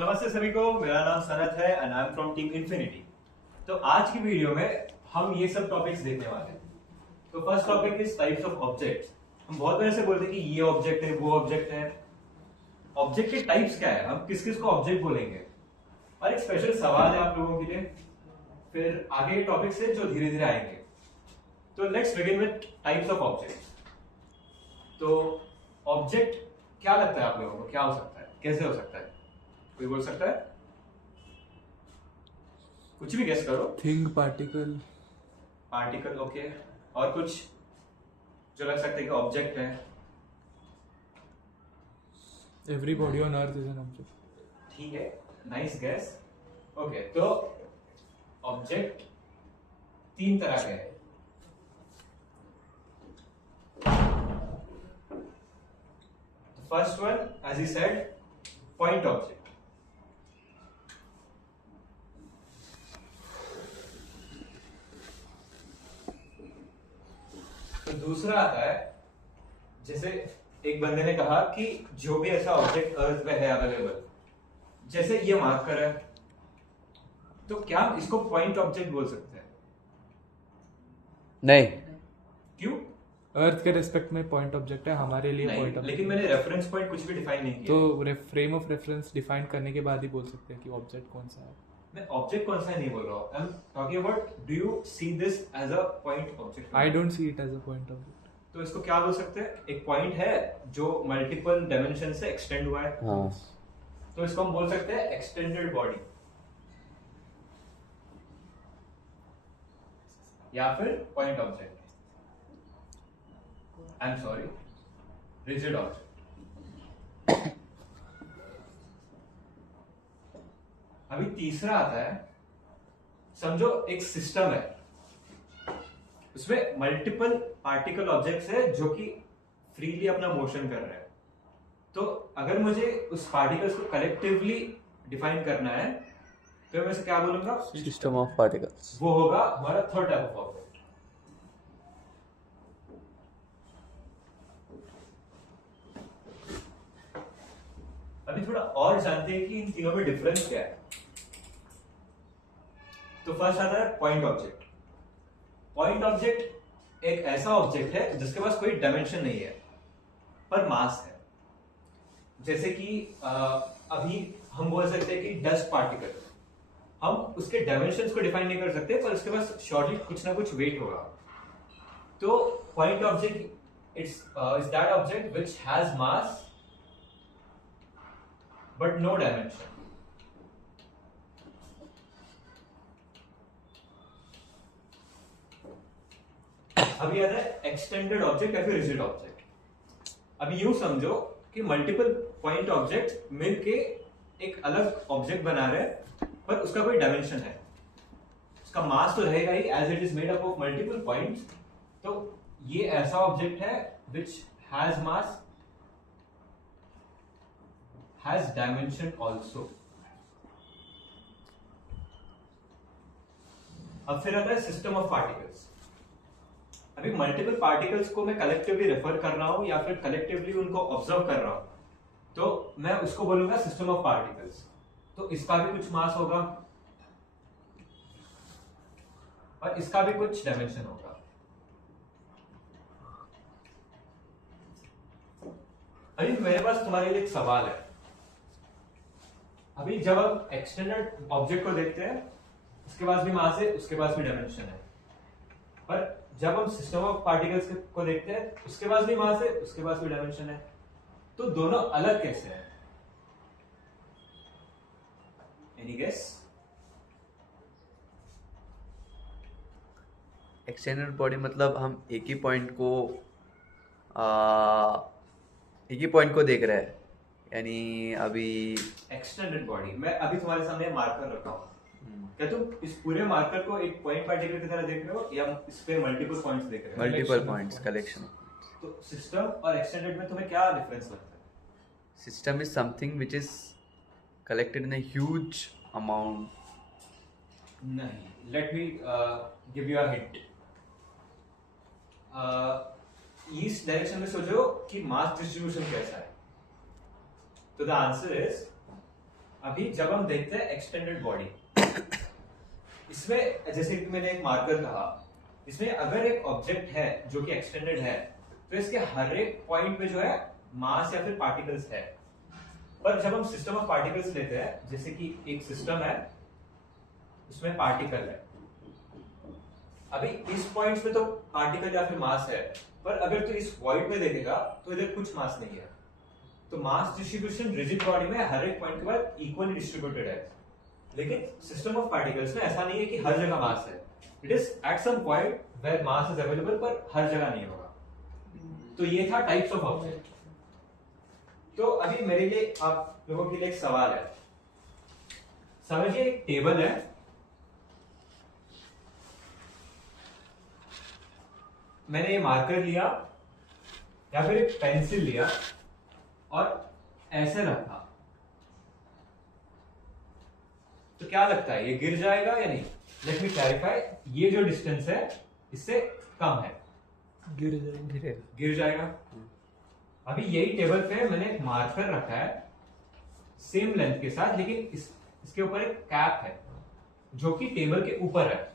नमस्ते सभी को, मेरा नाम सनत है and I am from team infinity. तो आज की वीडियो में हम ये सब टॉपिक्स देखने वाले हैं। तो first topic is types of objects. हम बहुत बार ऐसे बोलते हैं कि ये ऑब्जेक्ट है, वो ऑब्जेक्ट है। ऑब्जेक्ट के टाइप्स क्या है, हम किस किस को ऑब्जेक्ट बोलेंगे, और एक स्पेशल सवाल है आप लोगों के लिए। फिर आगे टॉपिक से जो धीरे धीरे आएंगे। तो let's begin with types of objects. तो ऑब्जेक्ट क्या लगता है आप लोगों को, क्या हो सकता है, कैसे हो सकता है? कोई बोल सकता है? कुछ भी गेस करो। Thing, particle. Particle, okay. और कुछ जो लग सकता है कि ऑब्जेक्ट है? Everybody on earth is an object. ठीक है, नाइस गेस। ओके, तो ऑब्जेक्ट तीन तरह के हैं। First one, as he said, point object. तो दूसरा आता है, जैसे एक बंदे ने कहा कि जो भी ऐसा ऑब्जेक्ट अर्थ पे है अवेलेबल, जैसे ये मार्कर है, तो क्या हम इसको पॉइंट ऑब्जेक्ट बोल सकते हैं? नहीं। क्यों? अर्थ के रिस्पेक्ट में पॉइंट ऑब्जेक्ट है, हमारे लिए पॉइंट ऑब्जेक्ट। लेकिन मैंने रेफरेंस पॉइंट कुछ भी डिफाइन नहीं किया। तो फ्रेम ऑफ रेफरेंस डिफाइन करने के बाद ही बोल सकते हैं कि ऑब्जेक्ट कौन सा है। मैं ऑब्जेक्ट कौन सा है नहीं बोल रहा हूं। I am talking about, do you see this as a point object? I don't see it as a point object. तो इसको क्या बोल सकते हैं? एक पॉइंट है जो मल्टीपल डायमेंशन से एक्सटेंड हुआ है। हाँ। तो इसको हम बोल सकते हैं एक्सटेंडेड बॉडी, या फिर point object. I am sorry, rigid object. अभी तीसरा आता है, समझो एक सिस्टम है, उसमें मल्टीपल पार्टिकल ऑब्जेक्ट्स है जो कि फ्रीली अपना मोशन कर रहे हैं। तो अगर मुझे उस पार्टिकल्स को कलेक्टिवली डिफाइन करना है, तो मैं इसे क्या बोलूंगा? System of particles. वो होगा हमारा थर्ड टाइप ऑफ ऑब्जेक्ट। अभी थोड़ा और जानते हैं कि इन तीनों में डिफरेंस क्या है। तो फर्स्ट आता है पॉइंट ऑब्जेक्ट। पॉइंट ऑब्जेक्ट एक ऐसा ऑब्जेक्ट है जिसके पास कोई डायमेंशन नहीं है पर मास है। जैसे कि अभी हम बोल सकते हैं कि डस्ट पार्टिकल, हम उसके डायमेंशंस को डिफाइन नहीं कर सकते, पर उसके पास शॉर्टली कुछ ना कुछ वेट होगा। तो point object is that object which has mass but no dimension. अभी आता है एक्सटेंडेड ऑब्जेक्ट या फिर रिजिड ऑब्जेक्ट। अभी यूं समझो कि मल्टीपल पॉइंट ऑब्जेक्ट मिलके एक अलग ऑब्जेक्ट बना रहे हैं, पर उसका कोई डायमेंशन है। उसका मास तो रहेगा ही, as it is made up of multiple points. तो ये ऐसा ऑब्जेक्ट है which has mass, has dimension also। अब फिर आता है सिस्टम ऑफ पार्टिकल्स। अभी मल्टीपल पार्टिकल्स को मैं कलेक्टिवली रेफर कर रहा हूं या फिर कलेक्टिवली उनको ऑब्जर्व कर रहा हूं, तो मैं उसको बोलूंगा सिस्टम ऑफ पार्टिकल्स। तो इसका भी कुछ मास होगा और इसका भी कुछ डायमेंशन होगा। अभी मेरे पास तुम्हारे लिए एक सवाल है। अभी जब हम एक्सटेंडेड ऑब्जेक्ट को देखते हैं, उसके पास भी मास है, उसके पास भी डायमेंशन है। पर जब हम सिस्टम ऑफ पार्टिकल्स को देखते हैं, उसके पास भी मास है, उसके पास भी डायमेंशन है। तो दोनों अलग कैसे हैं? Any guess? एक्सटेंडेड बॉडी मतलब हम एक ही पॉइंट को देख रहे हैं, यानी अभी एक्सटेंडेड बॉडी, मैं अभी तुम्हारे सामने मार्कर रखा हूं। क्या तुम इस पूरे मार्कर को एक पॉइंट पार्टिकल की तरह देख रहे हो या इस पे मल्टीपल पॉइंट्स देख रहे हो? Multiple points, collection. तो सिस्टम और एक्सटेंडेड में तुम्हें क्या डिफरेंस लगता है? System is something which is collected in a huge amount. नहीं, let me give you a hint. East direction में सोचो कि मास डिस्ट्रीब्यूशन कैसा है। तो द आंसर इज अभी जब हम देखते हैं एक्सटेंडेड बॉडी, इसमें जैसे कि मैंने एक मार्कर कहा, इसमें अगर एक ऑब्जेक्ट है जो कि एक्सटेंडेड है तो इसके हर एक पॉइंट पे जो है मास या फिर पार्टिकल्स है। पर जब हम सिस्टम ऑफ पार्टिकल्स लेते हैं, जैसे कि एक सिस्टम है उसमें पार्टिकल है, अभी इस पॉइंट्स पे तो पार्टिकल या फिर मास है, पर अगर तो इस वॉइड में देखेगा तो इधर कुछ मास नहीं है। तो मास डिस्ट्रीब्यूशन रिजिड बॉडी में हर एक पॉइंट के बाद इक्वली डिस्ट्रीब्यूटेड है, लेकिन सिस्टम ऑफ पार्टिकल्स में ऐसा नहीं है कि हर जगह मास है। It is at some point where mass is available पर हर जगह नहीं होगा। तो ये था टाइप्स ऑफ ऑब्जेक्ट। तो अभी मेरे लिए आप लोगों के लिए एक सवाल है। समझिए एक टेबल है, मैंने ये मार्कर लिया या फिर एक पेंसिल लिया और ऐसे रखा, तो क्या लगता है ये गिर जाएगा या नहीं? लेट मी क्लैरिफाई, ये जो डिस्टेंस है इससे कम है, गिर जाएगा। अभी यही टेबल पे मैंने एक मार्कर रखा है सेम लेंथ के साथ, लेकिन इसके ऊपर एक कैप है जो कि टेबल के ऊपर है।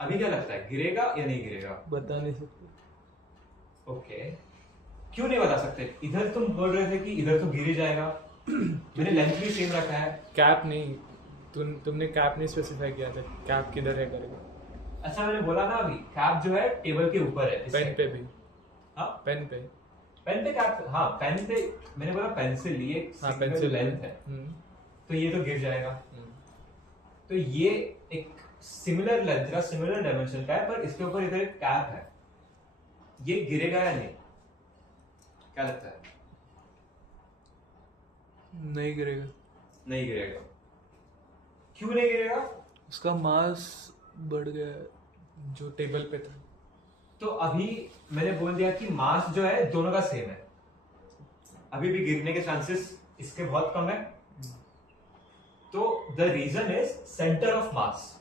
अभी क्या लगता है गिरेगा या नहीं गिरेगा? बता नहीं सकते। ओके, क्यों नहीं बता सकते? इधर तुम बोल रहे थे कि इधर तो गिर ही जाएगा। मैंने लेंथ भी सेम रखा है। कैप नहीं, तुमने कैप नहीं स्पेसिफाई किया था, कैप किधर है करेगा। अच्छा, मैंने बोला ना अभी कैप जो है टेबल के ऊपर है। पेन पे भी, हाँ पेन पे कैप, हाँ पेन पे मैंने बोला पेंसिल, ये हाँ पेंसिल लेंथ है तो ये तो गिर जाएगा। तो ये एक सिमिलर लेंथ का सिमिलर डायमेंशन का है, पर इसके ऊपर इधर एक कैप है, ये गिरेगा या नहीं? क्या लगता है? नहीं गिरेगा। नहीं गिरेगा। क्यों नहीं गिरेगा? उसका मास बढ़ गया है जो टेबल पे था। तो अभी मैंने बोल दिया कि मास जो है दोनों का सेम है, अभी भी गिरने के चांसेस इसके बहुत कम है। तो the reason is centre of mass.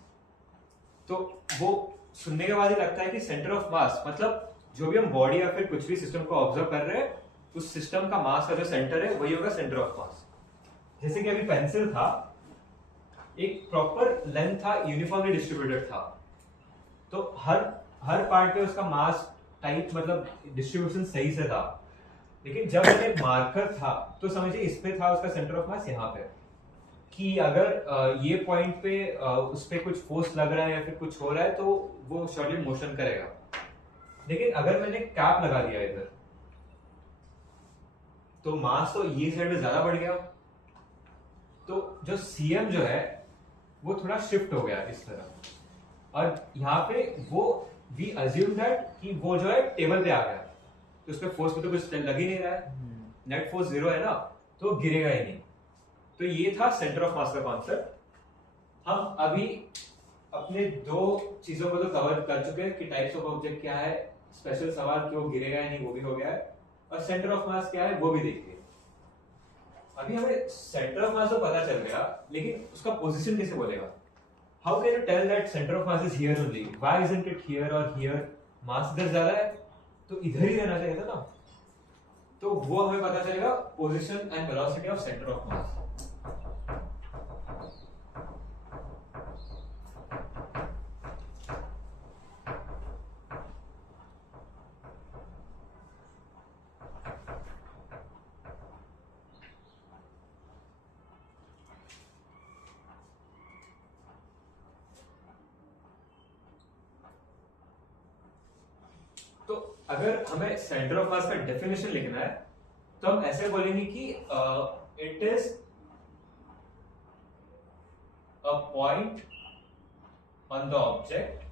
तो वो सुनने के बाद ही लगता है कि सेंटर ऑफ मास मतलब जो भी हम बॉडी या फिर कुछ भी सिस्टम को ऑब्जर्व कर रहे हैं, उस सिस्टम का मास का जो सेंटर है वही होगा सेंटर ऑफ मास। जैसे कि अभी पेंसिल था, एक प्रॉपर लेंथ था, यूनिफॉर्मली डिस्ट्रीब्यूटेड था, तो हर पार्ट पे उसका मास टाइप मतलब डिस्ट्रीब्यूशन सही से था। लेकिन जब एक मार्कर था तो समझिए इस पे था उसका सेंटर ऑफ मास यहाँ पे, कि अगर ये पॉइंट पे उस पे कुछ फोर्स लग रहा है या फिर कुछ हो रहा है तो वो शॉर्टली मोशन करेगा। लेकिन अगर मैंने कैप लगा दिया इधर तो मास तो ये साइड में ज्यादा बढ़ गया, तो जो सीएम जो है वो थोड़ा शिफ्ट हो गया इस तरह, और यहाँ पे वो वी अज्यूम दैट कि वो जो है टेबल पे आ गया, तो उस पे फोर्स पे तो कुछ लग ही नहीं रहा है, नेट फोर्स 0 है ना, तो गिरेगा ही नहीं। तो ये था सेंटर ऑफ मास का कॉन्सेप्ट। हम अभी अपने दो चीजों को तो कवर कर चुके हैं कि टाइप्स ऑफ ऑब्जेक्ट क्या है, स्पेशल सवाल कि वो गिरेगा या नहीं वो भी हो गया है, और सेंटर ऑफ मास क्या है वो भी देखिए। अभी हमें सेंटर ऑफ मास तो पता चल गया, लेकिन उसका पोजीशन कैसे बोलेगा? How can you tell that centre of mass is here only? Why isn't it here और हियर? मास इधर ज्यादा है तो इधर ही रहना चाहिए था ना। तो वो हमें पता चलेगा position and velocity of centre of mass. तो अगर हमें सेंटर ऑफ मास का डेफिनेशन लिखना है तो हम ऐसे बोलेंगे कि it is a point on the object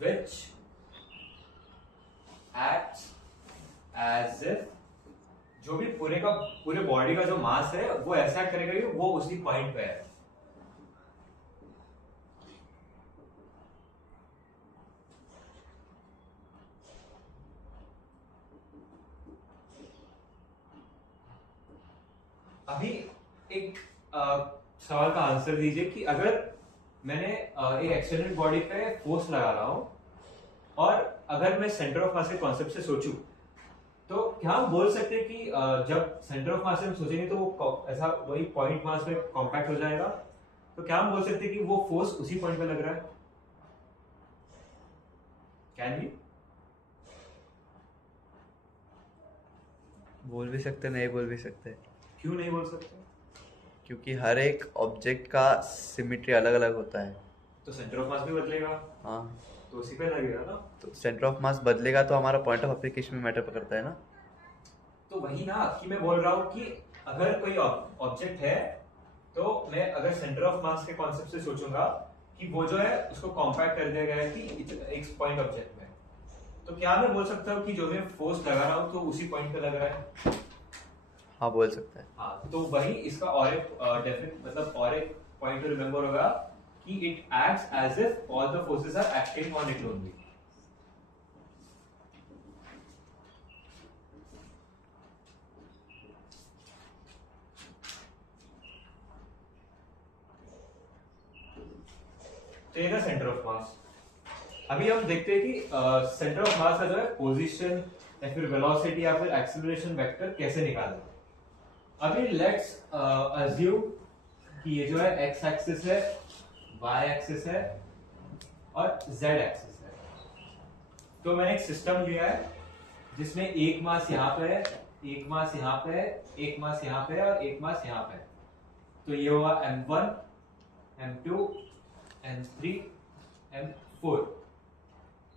which acts as if, जो भी पूरे बॉडी का जो मास है वो ऐसा करेगा कि वो उसी पॉइंट पे है। अभी एक सवाल का आंसर दीजिए कि अगर मैंने एक एक्सटेंडेड बॉडी पे फोर्स लगा रहा हूं और अगर मैं सेंटर ऑफ मास के कॉन्सेप्ट से सोचूं तो क्या हम बोल सकते हैं कि जब सेंटर ऑफ मास से हम सोचेंगे तो वो ऐसा वही पॉइंट मास में कॉम्पैक्ट हो जाएगा, तो क्या हम बोल सकते हैं कि वो फोर्स उसी पॉइंट पे लग रहा है? Can you? बोल भी सकते, नहीं बोल भी सकते, क्यों नहीं बोल सकते? क्योंकि हर एक ऑब्जेक्ट का सिमेट्री अलग अलग होता है। तो सेंटर ऑफ मास भी बदलेगा, हाँ, तो उसी पे लगेगा ना। तो सेंटर ऑफ मास बदलेगा तो हमारा पॉइंट ऑफ एप्लीकेशन में मैटर करता है ना। तो वही ना कि मैं बोल रहा हूँ कि अगर कोई ऑब्जेक्ट है तो मैं अगर सेंटर ऑफ मास के कॉन्सेप्ट से सोचूंगा कि वो जो है उसको कॉम्पैक्ट कर दिया गया है कि एक पॉइंट ऑब्जेक्ट में, तो क्या मैं बोल सकता हूँ कि जो मैं फोर्स लगा रहा हूँ तो उसी पॉइंट पे लग रहा है? हाँ, बोल सकता है। हाँ, तो वही इसका और एक डेफिनेट मतलब और एक पॉइंट टू रिमेंबर होगा कि it acts as if all the forces are acting on it only. तो ये था सेंटर ऑफ मास। अभी हम देखते हैं कि सेंटर ऑफ मास का जो है पोजीशन या फिर वेलोसिटी या फिर एक्सीलरेशन वेक्टर कैसे निकालना। अभी लेट्स अज्यूम कि ये जो है एक्स एक्सिस है, वाई एक्सिस है और जेड एक्सिस है। तो मैंने एक सिस्टम लिया है जिसमें एक मास यहाँ पे है, एक मास यहाँ पे है, एक मास यहाँ पे है और एक मास यहाँ पे है। तो ये हुआ m1, m2, m3, m4।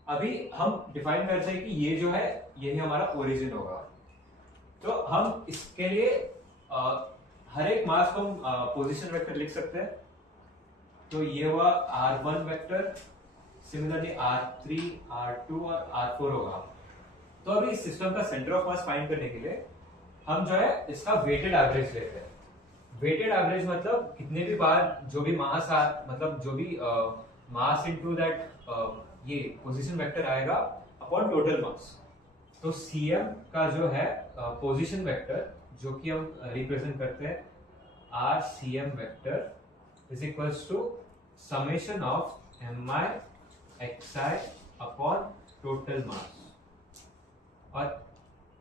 अभी हम डिफाइन करते हैं कि ये जो है यही हमारा ओरिजिन होगा। तो हम इसके लिए हर एक मास को हम पोजीशन वेक्टर लिख सकते हैं। तो ये हुआ r1 vector, similarly r3, r2 और r4 होगा। तो अभी इस सिस्टम का सेंटर ऑफ मास फाइंड करने के लिए हम जो है इसका वेटेड एवरेज लेते हैं। वेटेड एवरेज मतलब कितने भी बार जो भी मास मतलब जो भी मास इनटू दैट ये पोजीशन वेक्टर आएगा अपॉन टोटल मास। तो cm का जो है पोजीशन वेक्टर जो कि हम रिप्रेजेंट करते हैं rcm vector is equals to summation of mi xi upon total mass. और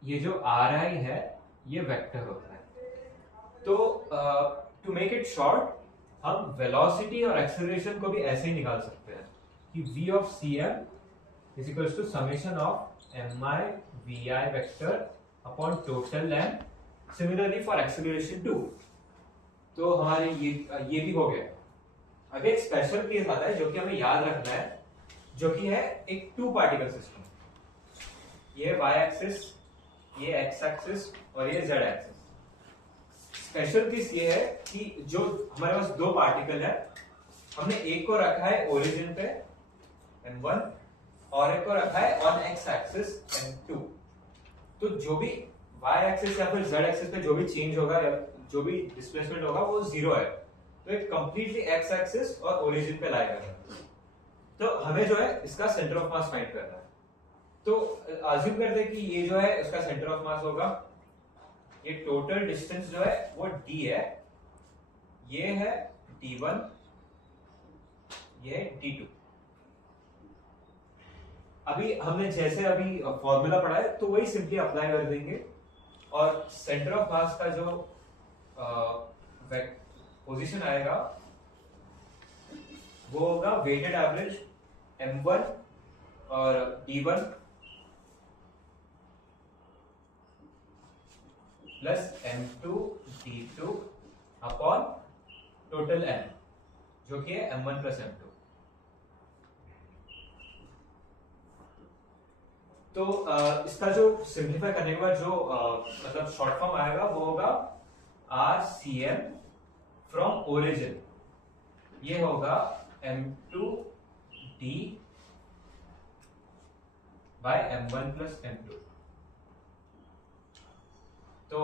ये जो ri है ये वेक्टर होता है। तो टू मेक इट शॉर्ट हम वेलोसिटी और एक्सेलरेशन को भी ऐसे ही निकाल सकते हैं कि v of cm is equals to summation of mi vi vector upon total m। Similarly for acceleration too. तो हमारे ये भी हो गया। अब एक स्पेशल केस आता है जो कि हमें याद रखना है, जो कि है एक टू पार्टिकल सिस्टम। ये y एक्सिस, ये x एक्सिस और ये z एक्सिस। स्पेशल केस ये है कि जो हमारे पास दो पार्टिकल है, हमने एक को रखा है ओरिजिन पे m1 और एक को रखा है ऑन x एक्सिस m2। तो जो भी y एक्सिस या फिर z एक्सिस पे जो भी चेंज होगा या जो भी डिस्प्लेसमेंट होगा वो जीरो है। तो एक कंप्लीटली x एक्सिस और ओरिजिन पे लाएगा। तो हमें जो है इसका सेंटर ऑफ मास फाइंड करना है। तो अज्यूम करते हैं कि ये जो है इसका सेंटर ऑफ मास होगा, ये टोटल डिस्टेंस जो है वो d है, ये है d1, ये है d2। अभी हमने जैसे अभी फॉर्मूला पढ़ा है तो वही सिंपली अप्लाई कर देंगे और सेंटर ऑफ मास का जो पोजीशन आएगा वो होगा वेटेड एवरेज m1 और d1 plus m2 d2 upon total m जो कि है m1 प्लस m2। तो इसका जो सिंप्लीफाई करने के बाद जो मतलब शॉर्ट फॉर्म आएगा वो होगा RCM फ्रॉम ओरिजिन। ये होगा m2d bye m1 plus m2। तो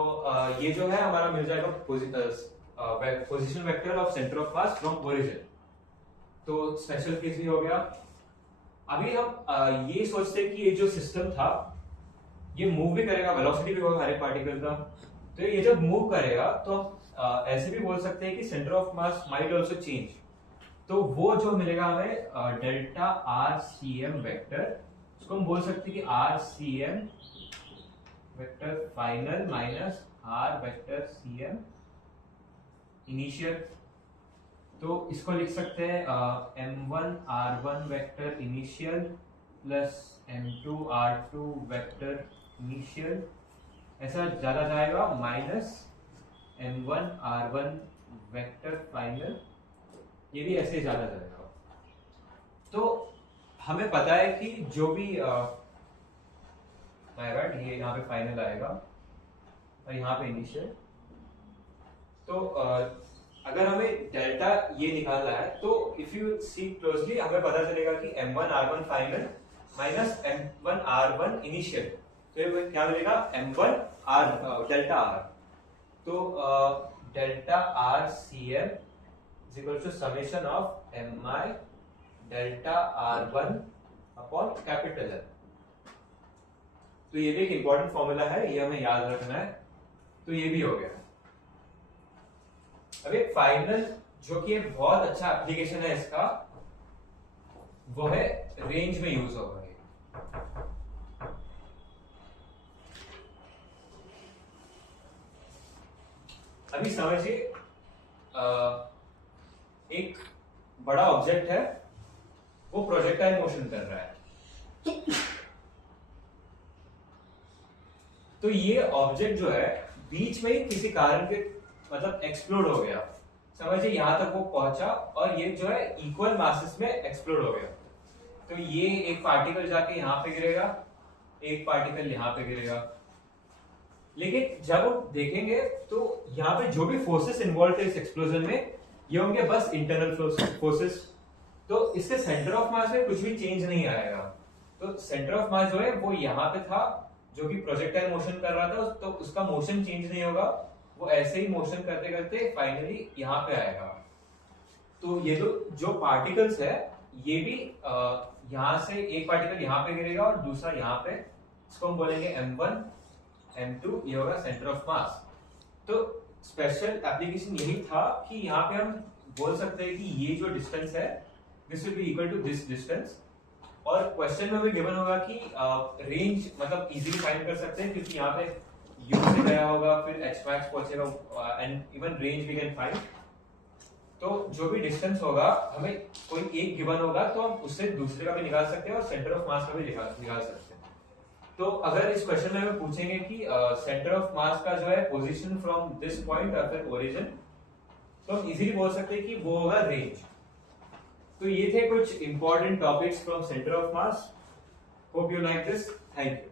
ये जो है हमारा मिल जाएगा position vector of centre of mass from origin. तो स्पेशल केस भी हो गया। अभी हम ये सोचते हैं कि ये जो सिस्टम था ये मूव भी करेगा, वेलोसिटी भी होगा हर एक पार्टिकल का। तो ये जब मूव करेगा तो हम ऐसे भी बोल सकते हैं कि centre of mass might also change. तो वो जो मिलेगा हमें डेल्टा RCM वेक्टर, उसको हम बोल सकते हैं कि RCM vector final minus R vector CM initial. तो इसको लिख सकते हैं m1 r1 vector initial plus m2 r2 vector initial, ऐसा ज्यादा जाएगा minus m1 r1 vector final, ये भी ऐसे ज्यादा जाएगा। तो हमें पता है कि जो भी आएगा, ये यहाँ पे फाइनल आएगा और यहाँ पे इनिशियल। तो अगर हमें डेल्टा ये निकालना है तो इफ यू सी क्लोजली हमें पता चलेगा कि m1 r1 final minus m1 r1 initial, तो ये क्या मिलेगा m1 r डेल्टा r। तो delta r cm is equal to summation of mi delta r1 upon capital L। तो ये भी एक इंपॉर्टेंट फॉर्मूला है, ये हमें याद रखना है। तो ये भी हो गया। अब एक फाइनल जो कि एक बहुत अच्छा एप्लीकेशन है इसका, वो है रेंज में यूज होगा। अभी समझिए एक बड़ा ऑब्जेक्ट है, वो प्रोजेक्टाइल मोशन कर रहा है। तो ये ऑब्जेक्ट जो है बीच में ही किसी कारण के मतलब एक्सप्लोड हो गया, समझिए यहां तक वो पहुंचा और ये जो है इक्वल मासेस में एक्सप्लोड हो गया। तो ये एक पार्टिकल जाके यहां पे गिरेगा, एक पार्टिकल यहां पे गिरेगा। लेकिन जब हम देखेंगे तो यहाँ पे जो भी फोर्सेस इन्वॉल्व थे इस एक्सप्लोजन में, ये होंगे बस इंटरनल फोर्सेस। तो इसके सेंटर ऑफ मास में कुछ भी चेंज नहीं आएगा। तो सेंटर ऑफ मास जो है वो यहाँ पे था, जो कि प्रोजेक्टाइल मोशन कर रहा था, तो उसका मोशन चेंज नहीं होगा, वो ऐसे ही मोशन करते करते फाइनली यहाँ पे आएगा। तो ये जो पार्टिकल्स है ये भी यहाँ से एक पार्टिकल यहाँ पे गिरेगा और दूसरा यहाँ पे, इसको हम बोलेंगे m1 m2, ये होगा सेंटर ऑफ मास। तो स्पेशल एप्लीकेशन यही था कि यहाँ पे हम बोल सकते हैं कि ये जो डिस्टेंस है this will be equal to this distance. और क्वेश्चन में भी गिवन होगा कि रेंज मतलब इजीली फाइंड कर सकते हैं, क्योंकि यहाँ पे u से गया होगा फिर h max पहुंचेगा and even range we can find. तो जो भी डिस्टेंस होगा हमें कोई एक गिवन होगा तो हम उससे दूसरे का भी निकाल सकते हैं और सेंटर ऑफ मास का भी निकाल सकते हैं। तो अगर इस क्वेश्चन में हमें पूछेंगे कि सेंटर ऑफ मास का जो है पोजीशन फ्रॉम दिस पॉइंट और फिर ओरिजिन, तो हम इजीली बोल सकते हैं कि वो होगा रेंज। तो ये थे कुछ important topics from centre of mass. Hope you like this. Thank you.